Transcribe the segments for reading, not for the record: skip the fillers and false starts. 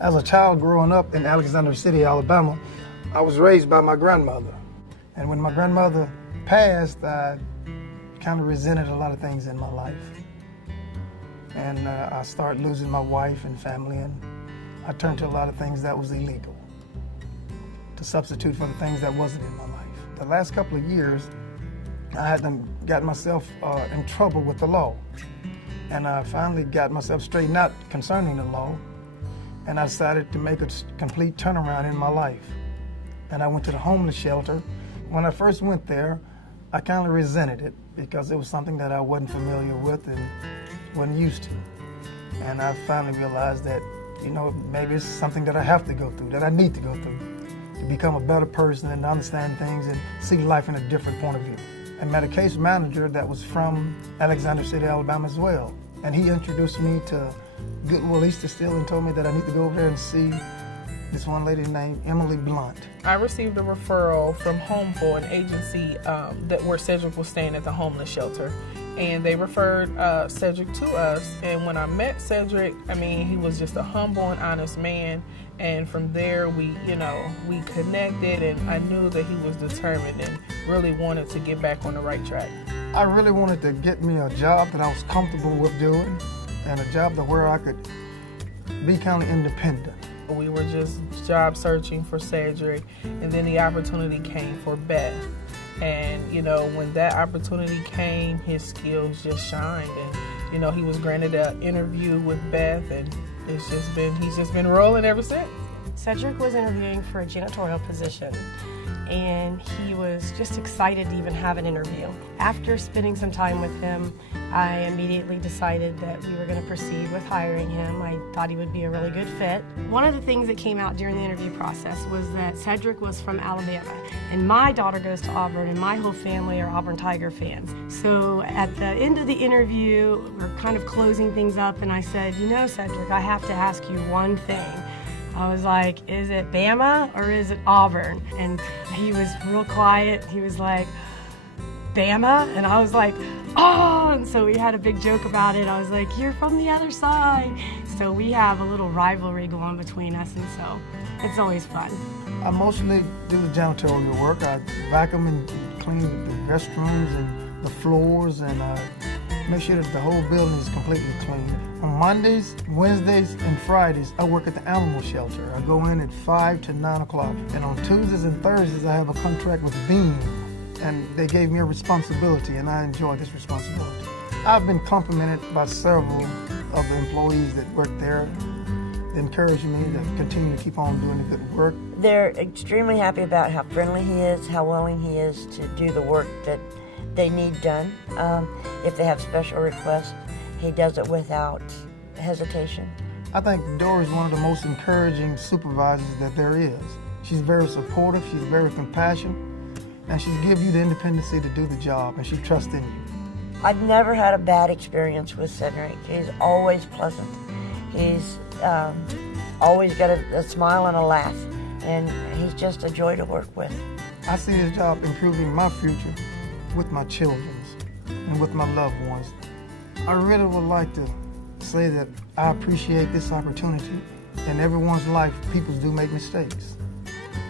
As a child growing up in Alexander City, Alabama, I was raised by my grandmother. And when my grandmother passed, I kind of resented a lot of things in my life. And I started losing my wife and family, and I turned to a lot of things that was illegal to substitute for the things that wasn't in my life. The last couple of years, I had got myself in trouble with the law. And I finally got myself straightened out concerning the law. And I decided to make a complete turnaround in my life. And I went to the homeless shelter. When I first went there, I kind of resented it because it was something that I wasn't familiar with and wasn't used to. And I finally realized that, maybe it's something that I have to go through, that I need to go through to become a better person and understand things and see life in a different point of view. I met a case manager that was from Alexander City, Alabama as well. And he introduced me to Goodwill Easter Still and told me that I need to go over there and see this one lady named Emily Blunt. I received a referral from Homeful, an agency where Cedric was staying at the homeless shelter. And they referred Cedric to us. And when I met Cedric, he was just a humble and honest man. And from there, we connected, and I knew that he was determined and really wanted to get back on the right track. I really wanted to get me a job that I was comfortable with doing, and a job where I could be kind of independent. We were just job searching for Cedric, and then the opportunity came for Beth. And, when that opportunity came, his skills just shined. And, he was granted an interview with Beth, and he's just been rolling ever since. Cedric was interviewing for a janitorial position, and he was just excited to even have an interview. After spending some time with him, I immediately decided that we were going to proceed with hiring him. I thought he would be a really good fit. One of the things that came out during the interview process was that Cedric was from Alabama, and my daughter goes to Auburn, and my whole family are Auburn Tiger fans. So at the end of the interview, we're kind of closing things up, and I said, Cedric, I have to ask you one thing. I was like, is it Bama or is it Auburn? And he was real quiet. He was like, Bama? And I was like, oh! And so we had a big joke about it. I was like, you're from the other side. So we have a little rivalry going between us, and so it's always fun. I mostly do the janitorial work. I vacuum and clean the restrooms and the floors, and make sure that the whole building is completely clean. On Mondays, Wednesdays, and Fridays, I work at the animal shelter. I go in at 5 to 9 o'clock. And on Tuesdays and Thursdays, I have a contract with Beam, and they gave me a responsibility, and I enjoy this responsibility. I've been complimented by several of the employees that work there. They encourage me to continue to keep on doing the good work. They're extremely happy about how friendly he is, how willing he is to do the work that they need done. If they have special requests, he does it without hesitation. I think Dora is one of the most encouraging supervisors that there is. She's very supportive, she's very compassionate, and she gives you the independency to do the job, and she trusts in you. I've never had a bad experience with Cedric. He's always pleasant. He's always got a smile and a laugh, and he's just a joy to work with. I see this job improving my future with my children and with my loved ones. I really would like to say that I appreciate this opportunity. In everyone's life, people do make mistakes,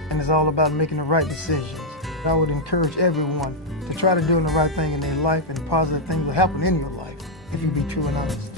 and it's all about making the right decisions. I would encourage everyone to try to do the right thing in their life, and positive things will happen in your life if you be true and honest.